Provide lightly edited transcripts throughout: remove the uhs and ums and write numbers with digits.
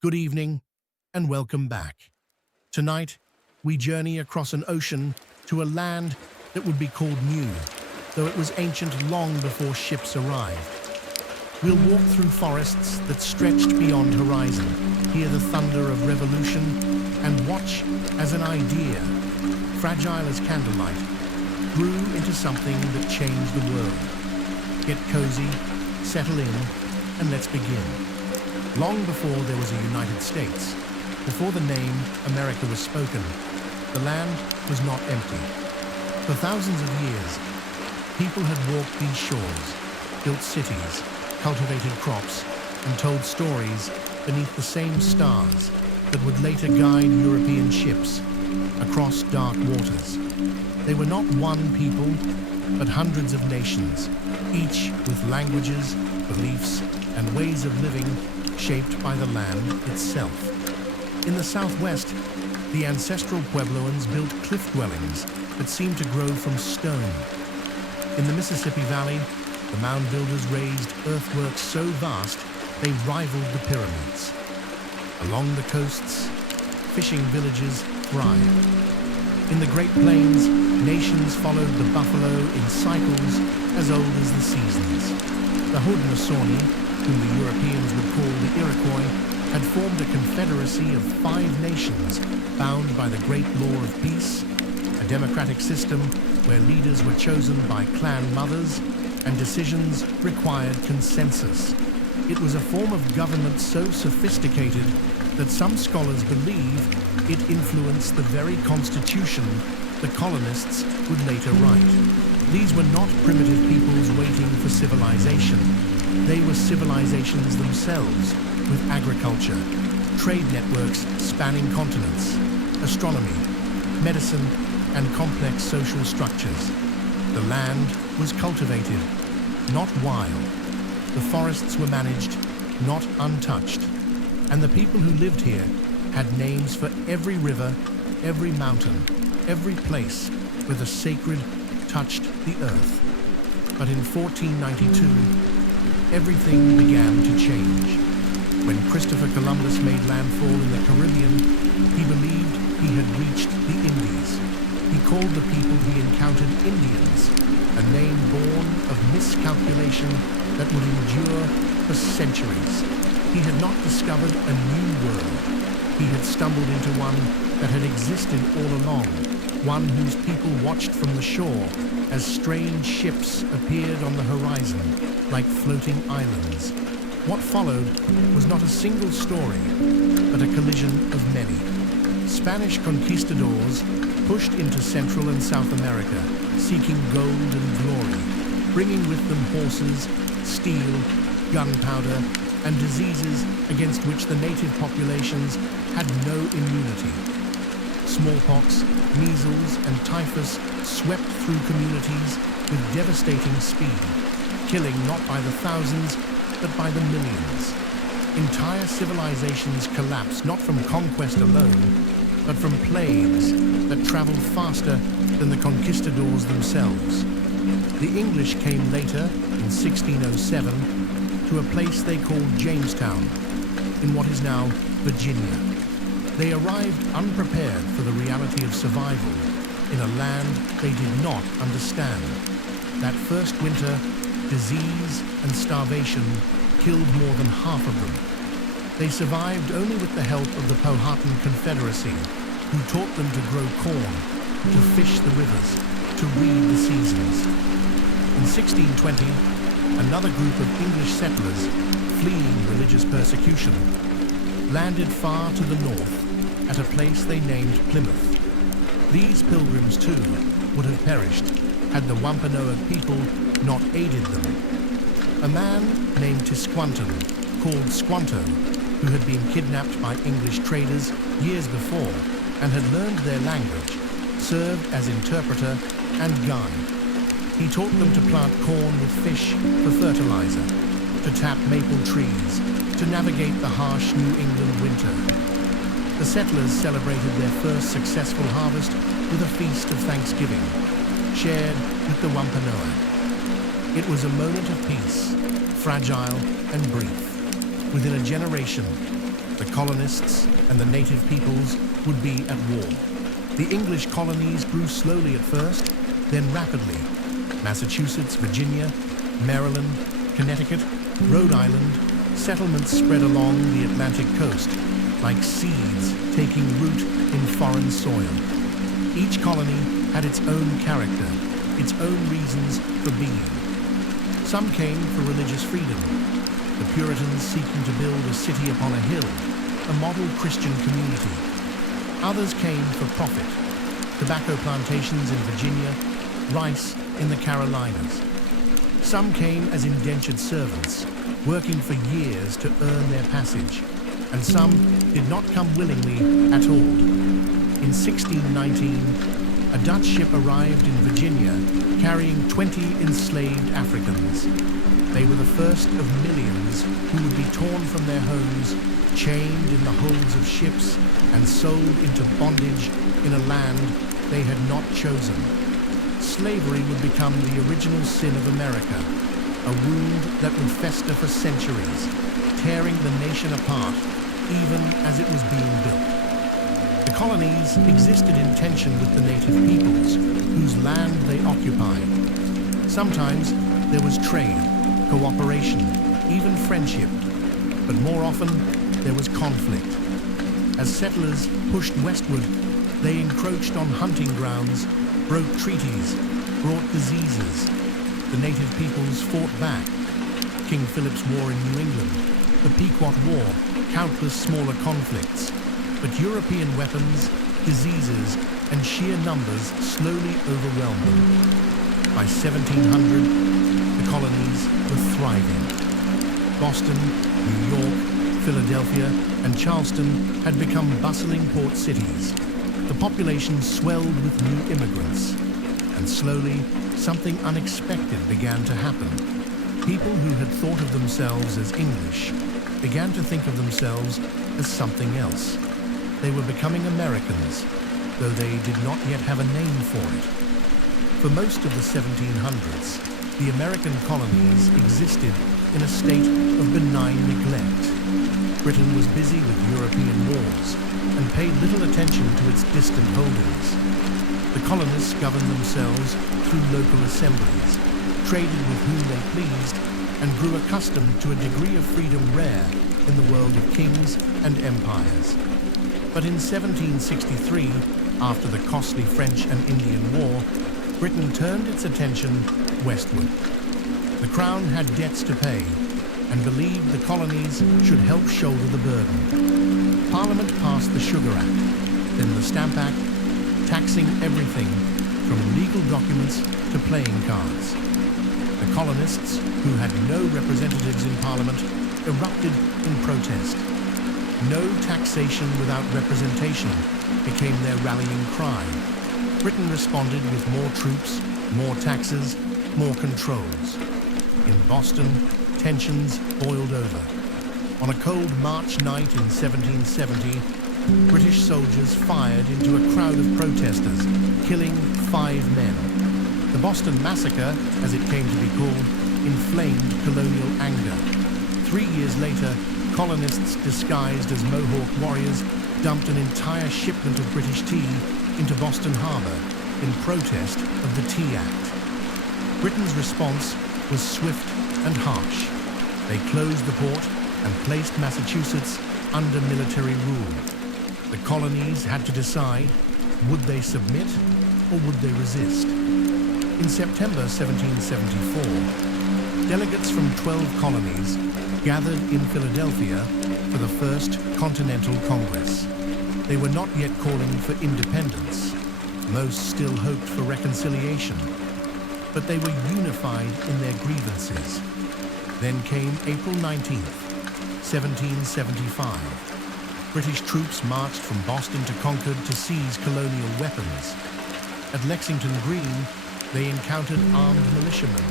Good evening, and welcome back. Tonight, we journey across an ocean to a land that would be called new, though it was ancient long before ships arrived. We'll walk through forests that stretched beyond horizon, hear the thunder of revolution, and watch as an idea, fragile as candlelight, grew into something that changed the world. Get cozy, settle in, and let's begin. Long before there was a United States, before the name America was spoken, the land was not empty. For thousands of years, people had walked these shores, built cities, cultivated crops, and told stories beneath the same stars that would later guide European ships across dark waters. They were not one people, but hundreds of nations, each with languages, beliefs, and ways of living shaped by the land itself. In the southwest, the ancestral Puebloans built cliff dwellings that seemed to grow from stone. In the Mississippi Valley, the mound builders raised earthworks so vast they rivaled the pyramids. Along the coasts, fishing villages thrived. In the Great Plains, nations followed the buffalo in cycles as old as the seasons. The Haudenosaunee, whom the Europeans would call the Iroquois, had formed a confederacy of 5 nations bound by the great law of peace, a democratic system where leaders were chosen by clan mothers and decisions required consensus. It was a form of government so sophisticated that some scholars believe it influenced the very constitution the colonists would later write. These were not primitive peoples waiting for civilization. They were civilizations themselves, with agriculture, trade networks spanning continents, astronomy, medicine, and complex social structures. The land was cultivated, not wild. The forests were managed, not untouched. And the people who lived here had names for every river, every mountain, every place where the sacred touched the earth. But in 1492, everything began to change. When Christopher Columbus made landfall in the Caribbean, he believed he had reached the Indies. He called the people he encountered Indians, a name born of miscalculation that would endure for centuries. He had not discovered a new world. He had stumbled into one that had existed all along, one whose people watched from the shore as strange ships appeared on the horizon like floating islands. What followed was not a single story, but a collision of many. Spanish conquistadors pushed into Central and South America, seeking gold and glory, bringing with them horses, steel, gunpowder, and diseases against which the native populations had no immunity. Smallpox, measles, and typhus swept through communities with devastating speed, killing not by the thousands, but by the millions. Entire civilizations collapsed not from conquest alone, but from plagues that traveled faster than the conquistadors themselves. The English came later, in 1607, to a place they called Jamestown, in what is now Virginia. They arrived unprepared for the reality of survival in a land they did not understand. That first winter, disease and starvation killed more than half of them. They survived only with the help of the Powhatan Confederacy, who taught them to grow corn, to fish the rivers, to read the seasons. In 1620, another group of English settlers, fleeing religious persecution, landed far to the north at a place they named Plymouth. These pilgrims, too, would have perished had the Wampanoag people not aided them. A man named Tisquantum, called Squanto, who had been kidnapped by English traders years before and had learned their language, served as interpreter and guide. He taught them to plant corn with fish for fertilizer, to tap maple trees, to navigate the harsh New England winter. The settlers celebrated their first successful harvest with a feast of Thanksgiving, shared with the Wampanoag. It was a moment of peace, fragile and brief. Within a generation, The colonists and the native peoples would be at war. The English colonies grew slowly at first, then rapidly. Massachusetts, Virginia, Maryland, Connecticut, Rhode Island, settlements spread along the Atlantic coast, like seeds taking root in foreign soil. Each colony had its own character, its own reasons for being. Some came for religious freedom, the Puritans seeking to build a city upon a hill, a model Christian community. Others came for profit, tobacco plantations in Virginia, rice in the Carolinas. Some came as indentured servants, working for years to earn their passage, and some did not come willingly at all. In 1619, a Dutch ship arrived in Virginia carrying 20 enslaved Africans. They were the first of millions who would be torn from their homes, chained in the holds of ships, and sold into bondage in a land they had not chosen. Slavery would become the original sin of America, a wound that would fester for centuries, tearing the nation apart even as it was being built. The colonies existed in tension with the native peoples, whose land they occupied. Sometimes there was trade, cooperation, even friendship, but more often there was conflict. As settlers pushed westward, they encroached on hunting grounds, broke treaties, brought diseases. The native peoples fought back. King Philip's War in New England, the Pequot War, countless smaller conflicts. But European weapons, diseases, and sheer numbers slowly overwhelmed them. By 1700, the colonies were thriving. Boston, New York, Philadelphia, and Charleston had become bustling port cities. The population swelled with new immigrants, and slowly, something unexpected began to happen. People who had thought of themselves as English began to think of themselves as something else. They were becoming Americans, though they did not yet have a name for it. For most of the 1700s, the American colonies existed in a state of benign neglect. Britain was busy with European wars and paid little attention to its distant holdings. The colonists governed themselves through local assemblies, traded with whom they pleased, and grew accustomed to a degree of freedom rare in the world of kings and empires. But in 1763, after the costly French and Indian War, Britain turned its attention westward. The Crown had debts to pay and believed the colonies should help shoulder the burden. Parliament passed the Sugar Act, then the Stamp Act, taxing everything from legal documents to playing cards. The colonists, who had no representatives in Parliament, erupted in protest. No taxation without representation became their rallying cry. Britain responded with more troops, more taxes, more controls. In Boston, tensions boiled over. On a cold March night in 1770, British soldiers fired into a crowd of protesters, killing 5 men. The Boston Massacre, as it came to be called, inflamed colonial anger. 3 years later, colonists disguised as Mohawk warriors dumped an entire shipment of British tea into Boston Harbor in protest of the Tea Act. Britain's response was swift and harsh. They closed the port and placed Massachusetts under military rule. The colonies had to decide, would they submit or would they resist? In September 1774, delegates from 12 colonies gathered in Philadelphia for the First Continental Congress. They were not yet calling for independence. Most still hoped for reconciliation, but they were unified in their grievances. Then came April 19th, 1775. British troops marched from Boston to Concord to seize colonial weapons. At Lexington Green, they encountered armed militiamen.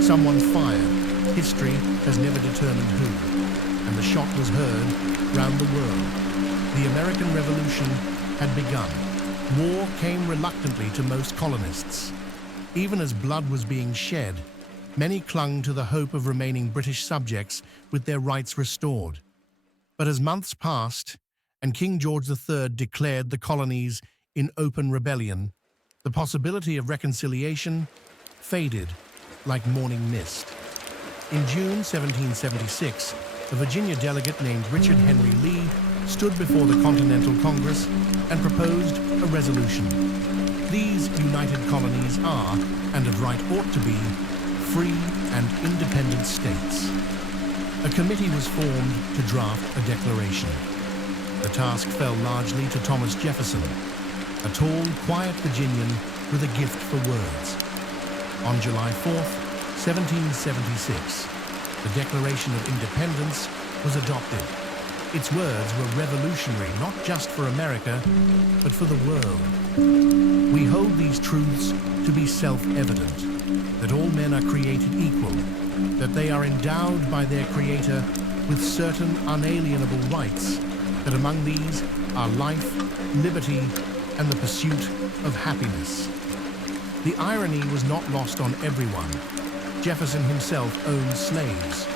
Someone fired. History has never determined who, and the shot was heard round the world. The American Revolution had begun. War came reluctantly to most colonists. Even as blood was being shed, many clung to the hope of remaining British subjects with their rights restored. But as months passed and King George III declared the colonies in open rebellion, the possibility of reconciliation faded like morning mist. In June 1776, a Virginia delegate named Richard Henry Lee stood before the Continental Congress and proposed a resolution. These united colonies are, and of right ought to be, free and independent states. A committee was formed to draft a declaration. The task fell largely to Thomas Jefferson, a tall, quiet Virginian with a gift for words. On July 4th, 1776, the Declaration of Independence was adopted. Its words were revolutionary not just for America, but for the world. We hold these truths to be self-evident, that all men are created equal, that they are endowed by their Creator with certain unalienable rights, that among these are life, liberty, and the pursuit of happiness. The irony was not lost on everyone. Jefferson himself owned slaves.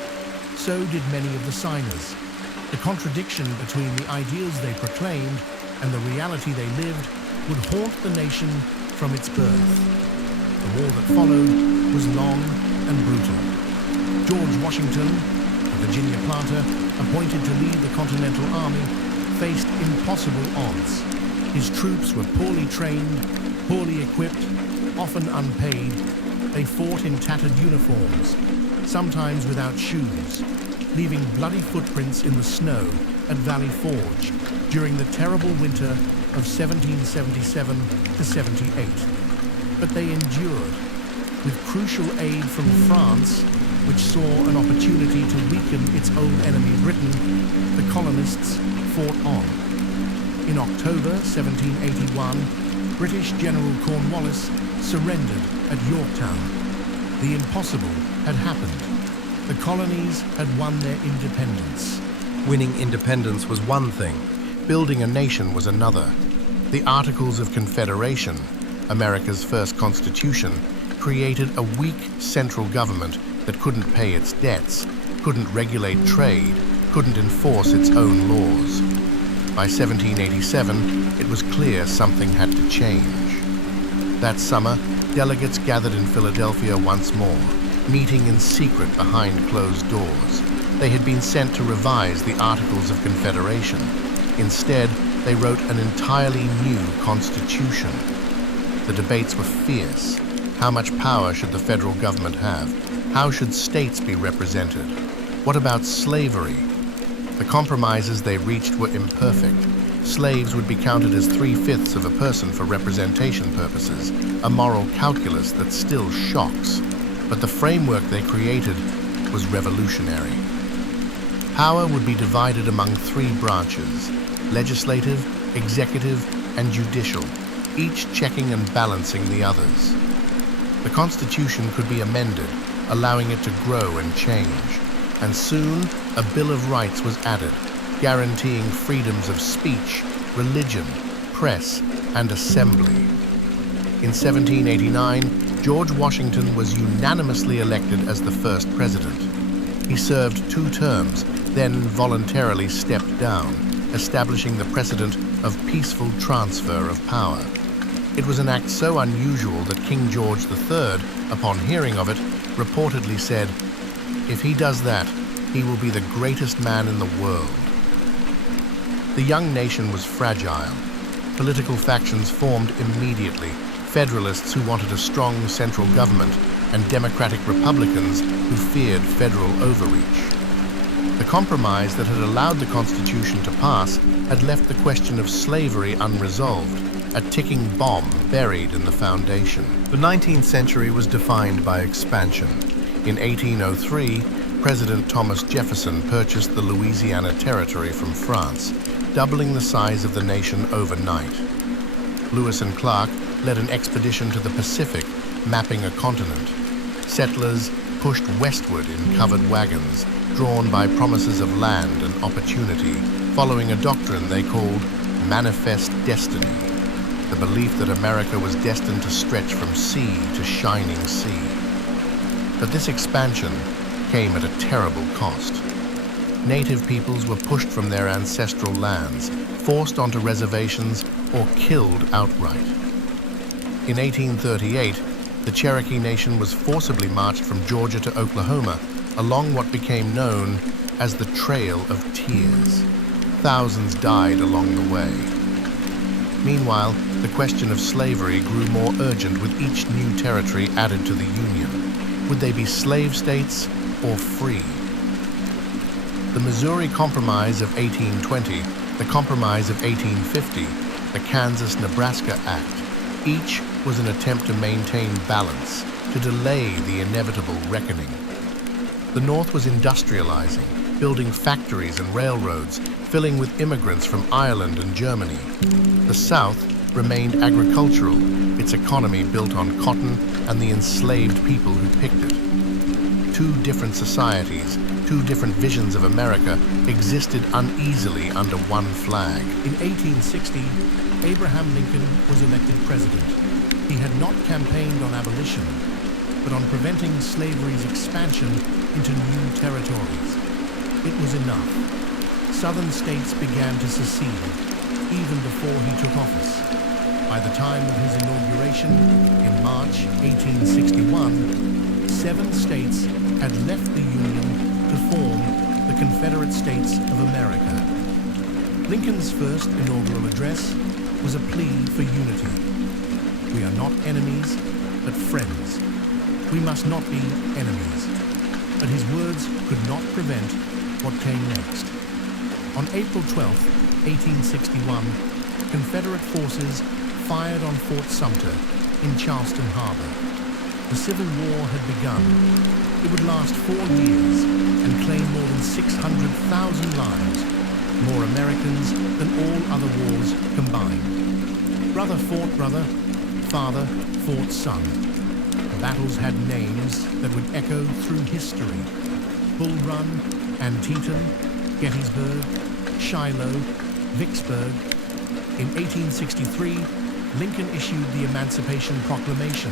So did many of the signers. The contradiction between the ideals they proclaimed and the reality they lived would haunt the nation from its birth. The war that followed was long and brutal. George Washington, a Virginia planter appointed to lead the Continental Army, faced impossible odds. His troops were poorly trained, poorly equipped, often unpaid. They fought in tattered uniforms, sometimes without shoes, leaving bloody footprints in the snow at Valley Forge during the terrible winter of 1777 to 78. But they endured. With crucial aid from France, which saw an opportunity to weaken its old enemy Britain, the colonists fought on. In October 1781, British General Cornwallis surrendered at Yorktown. The impossible had happened. The colonies had won their independence. Winning independence was one thing. Building a nation was another. The Articles of Confederation, America's first constitution, created a weak central government that couldn't pay its debts, couldn't regulate trade, couldn't enforce its own laws. By 1787, it was clear something had to change. That summer, delegates gathered in Philadelphia once more, meeting in secret behind closed doors. They had been sent to revise the Articles of Confederation. Instead, they wrote an entirely new constitution. The debates were fierce. How much power should the federal government have? How should states be represented? What about slavery? The compromises they reached were imperfect. Slaves would be counted as 3/5 of a person for representation purposes, a moral calculus that still shocks. But the framework they created was revolutionary. Power would be divided among 3 branches: legislative, executive, and judicial, each checking and balancing the others. The Constitution could be amended, allowing it to grow and change. And soon, a Bill of Rights was added, guaranteeing freedoms of speech, religion, press, and assembly. In 1789, George Washington was unanimously elected as the first president. He served 2 terms, then voluntarily stepped down, establishing the precedent of peaceful transfer of power. It was an act so unusual that King George III, upon hearing of it, reportedly said, "If he does that, he will be the greatest man in the world." The young nation was fragile. Political factions formed immediately, Federalists who wanted a strong central government and Democratic Republicans who feared federal overreach. The compromise that had allowed the Constitution to pass had left the question of slavery unresolved, a ticking bomb buried in the foundation. The 19th century was defined by expansion. In 1803, President Thomas Jefferson purchased the Louisiana Territory from France, doubling the size of the nation overnight. Lewis and Clark led an expedition to the Pacific, mapping a continent. Settlers pushed westward in covered wagons, drawn by promises of land and opportunity, following a doctrine they called manifest destiny, the belief that America was destined to stretch from sea to shining sea. But this expansion came at a terrible cost. native peoples were pushed from their ancestral lands, forced onto reservations, or killed outright. In 1838, the Cherokee Nation was forcibly marched from Georgia to Oklahoma along what became known as the Trail of Tears. Thousands died along the way. Meanwhile, the question of slavery grew more urgent with each new territory added to the Union. Would they be slave states or free? The Missouri Compromise of 1820, the Compromise of 1850, the Kansas-Nebraska Act, each was an attempt to maintain balance, to delay the inevitable reckoning. The North was industrializing, building factories and railroads, filling with immigrants from Ireland and Germany. The South remained agricultural, its economy built on cotton and the enslaved people who picked it. Two different societies, two different visions of America existed uneasily under one flag. In 1860, Abraham Lincoln was elected president. He had not campaigned on abolition, but on preventing slavery's expansion into new territories. It was enough. Southern states began to secede, even before he took office. By the time of his inauguration in March 1861, 7 states had left the Union to form the Confederate States of America. Lincoln's first inaugural address was a plea for unity. We are not enemies, but friends. We must not be enemies. But his words could not prevent what came next. On April 12, 1861, Confederate forces fired on Fort Sumter in Charleston Harbor. The Civil War had begun. It would last 4 years and claim more than 600,000 lives, more Americans than all other wars combined. Brother fought brother, father fought son. The battles had names that would echo through history. Bull Run, Antietam, Gettysburg, Shiloh, Vicksburg. In 1863, Lincoln issued the Emancipation Proclamation,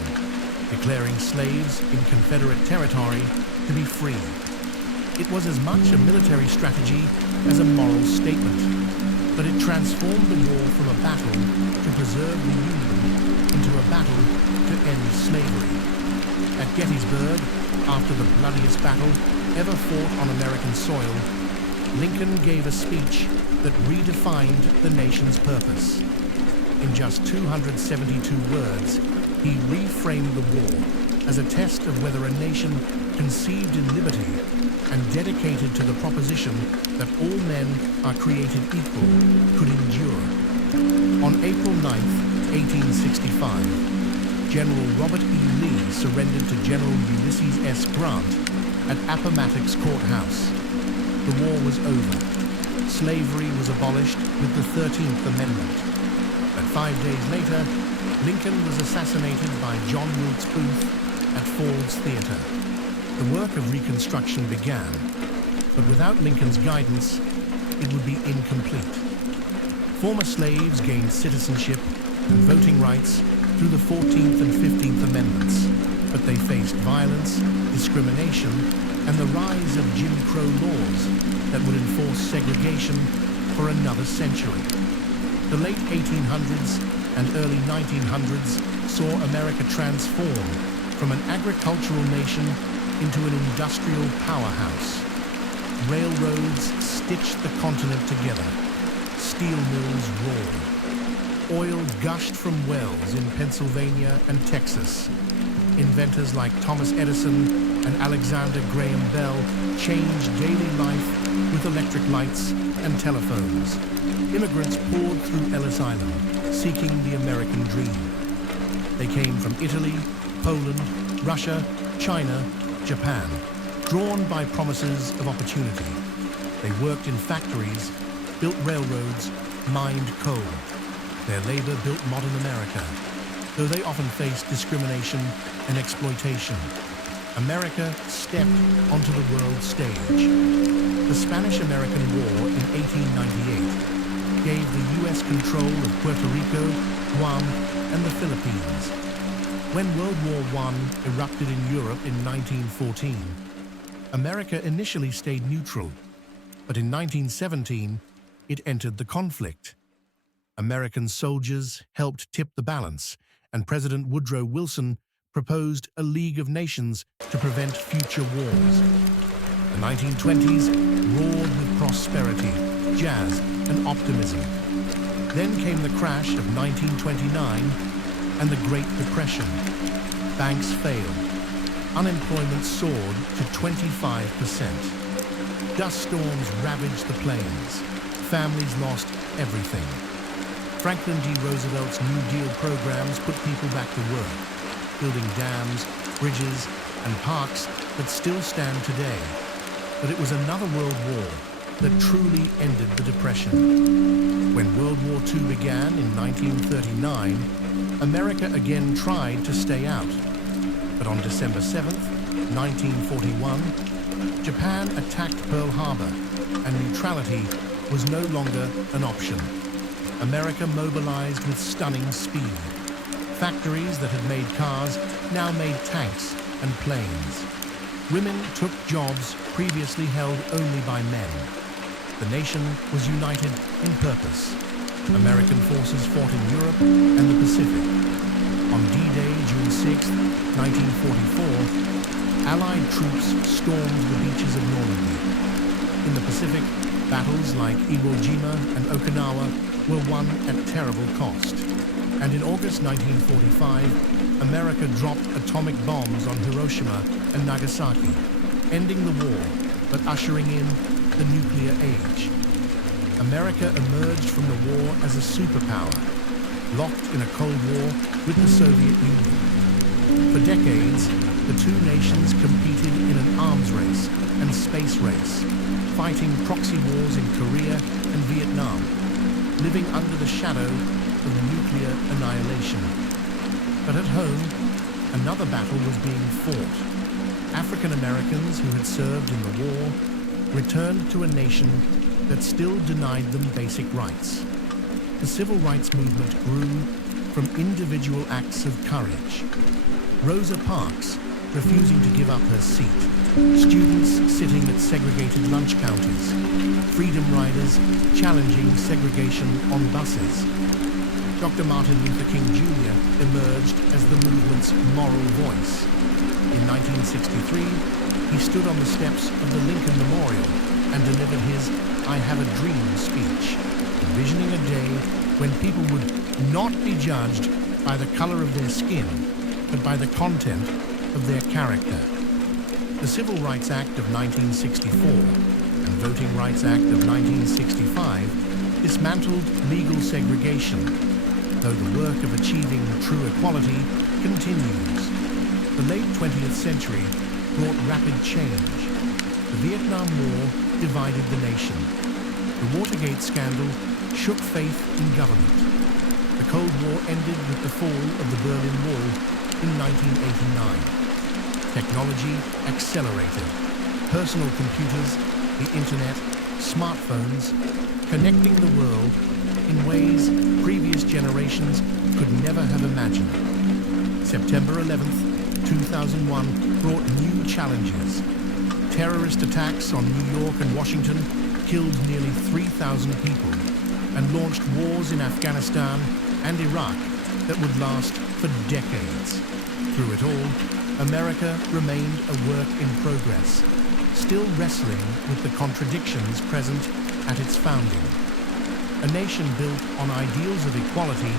declaring slaves in Confederate territory to be free. It was as much a military strategy as a moral statement, but it transformed the war from a battle to preserve the Union into a battle to end slavery. At Gettysburg, after the bloodiest battle ever fought on American soil, Lincoln gave a speech that redefined the nation's purpose. In just 272 words, he reframed the war as a test of whether a nation conceived in liberty and dedicated to the proposition that all men are created equal could endure. On April 9, 1865, General Robert E. Lee surrendered to General Ulysses S. Grant at Appomattox Courthouse. The war was over. Slavery was abolished with the 13th Amendment. But 5 days later, Lincoln was assassinated by John Wilkes Booth at Ford's Theater. The work of Reconstruction began, but without Lincoln's guidance, it would be incomplete. Former slaves gained citizenship and voting rights through the 14th and 15th Amendments, but they faced violence, discrimination, and the rise of Jim Crow laws that would enforce segregation for another century. The late 1800s and early 1900s saw America transform from an agricultural nation into an industrial powerhouse. Railroads stitched the continent together. Steel mills roared. Oil gushed from wells in Pennsylvania and Texas. Inventors like Thomas Edison and Alexander Graham Bell changed daily life with electric lights and telephones. Immigrants poured through Ellis Island, seeking the American dream. They came from Italy, Poland, Russia, China, Japan, drawn by promises of opportunity. They worked in factories, built railroads, mined coal. Their labor built modern America, though they often faced discrimination and exploitation. America stepped onto the world stage. The Spanish-American War in 1898 gave the U.S. control of Puerto Rico, Guam, and the Philippines. When World War I erupted in Europe in 1914, America initially stayed neutral. But in 1917, it entered the conflict. American soldiers helped tip the balance, and President Woodrow Wilson proposed a League of Nations to prevent future wars. The 1920s roared with prosperity, jazz, and optimism. Then came the crash of 1929 and the Great Depression. Banks failed. Unemployment soared to 25%. Dust storms ravaged the plains. Families lost everything. Franklin D. Roosevelt's New Deal programs put people back to work, building dams, bridges, and parks that still stand today. But it was another world war that truly ended the Depression. When World War II began in 1939, America again tried to stay out. But on December 7th, 1941, Japan attacked Pearl Harbor, and neutrality was no longer an option. America mobilized with stunning speed. Factories that had made cars now made tanks and planes. Women took jobs previously held only by men. The nation was united in purpose. American forces fought in Europe and the Pacific. On D-Day, June 6, 1944, Allied troops stormed the beaches of Normandy. In the Pacific, battles like Iwo Jima and Okinawa were won at terrible cost. And in August 1945, America dropped atomic bombs on Hiroshima and Nagasaki, ending the war but ushering in the nuclear age. America emerged from the war as a superpower, locked in a Cold War with the Soviet Union. For decades, the two nations competed in an arms race and space race, fighting proxy wars in Korea and Vietnam, living under the shadow of nuclear annihilation. But at home, another battle was being fought. African Americans who had served in the war returned to a nation that still denied them basic rights. The civil rights movement grew from individual acts of courage. Rosa Parks refusing to give up her seat, students sitting at segregated lunch counters, freedom riders challenging segregation on buses. Dr. Martin Luther King Jr. emerged as the movement's moral voice. In 1963, he stood on the steps of the Lincoln Memorial and delivered his "I Have a Dream" speech, envisioning a day when people would not be judged by the color of their skin, but by the content of their character. The Civil Rights Act of 1964 and Voting Rights Act of 1965 dismantled legal segregation, though the work of achieving true equality continues. The late 20th century brought rapid change. The Vietnam War divided the nation. The Watergate scandal shook faith in government. The Cold War ended with the fall of the Berlin Wall in 1989. Technology accelerated. Personal computers, the internet, smartphones, connecting the world in ways previous generations could never have imagined. September 11th, 2001 brought new challenges. Terrorist attacks on New York and Washington killed nearly 3,000 people and launched wars in Afghanistan and Iraq that would last for decades. Through it all, America remained a work in progress, still wrestling with the contradictions present at its founding. A nation built on ideals of equality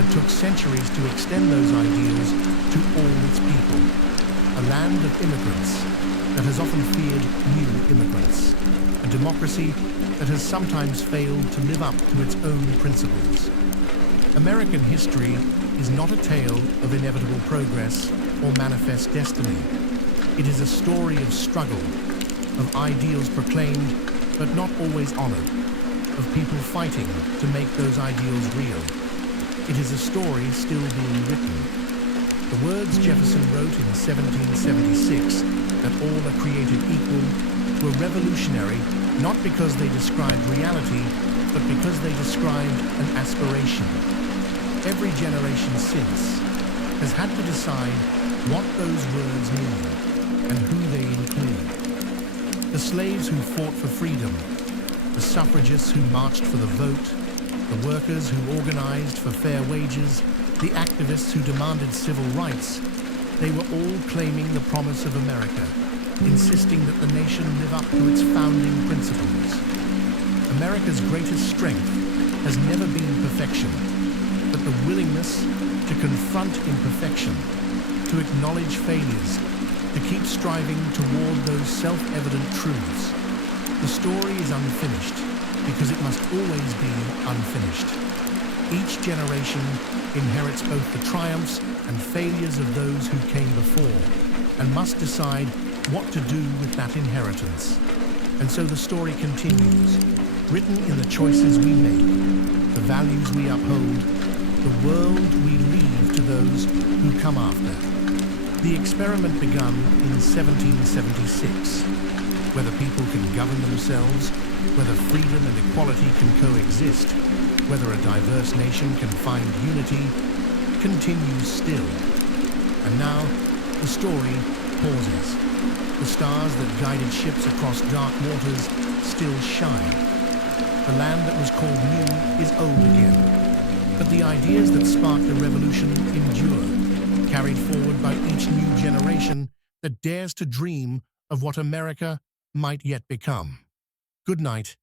that took centuries to extend those ideals to all its people. A land of immigrants that has often feared new immigrants. A democracy that has sometimes failed to live up to its own principles. American history is not a tale of inevitable progress or manifest destiny. It is a story of struggle, of ideals proclaimed but not always honored, of people fighting to make those ideals real. It is a story still being written. The words Jefferson wrote in 1776, that all are created equal, were revolutionary not because they described reality, but because they described an aspiration. Every generation since has had to decide what those words mean and who they include. The slaves who fought for freedom The suffragists who marched for the vote, the workers who organized for fair wages, the activists who demanded civil rights, they were all claiming the promise of America, insisting that the nation live up to its founding principles. America's greatest strength has never been perfection, but the willingness to confront imperfection, to acknowledge failures, to keep striving toward those self-evident truths. The story is unfinished because it must always be unfinished. Each generation inherits both the triumphs and failures of those who came before and must decide what to do with that inheritance. And so the story continues, written in the choices we make, the values we uphold, the world we leave to those who come after. The experiment begun in 1776. Whether people can govern themselves, whether freedom and equality can coexist, whether a diverse nation can find unity, continues still. And now, the story pauses. The stars that guided ships across dark waters still shine. The land that was called new is old again. But the ideas that sparked the revolution endure, carried forward by each new generation that dares to dream of what America might yet become. Good night,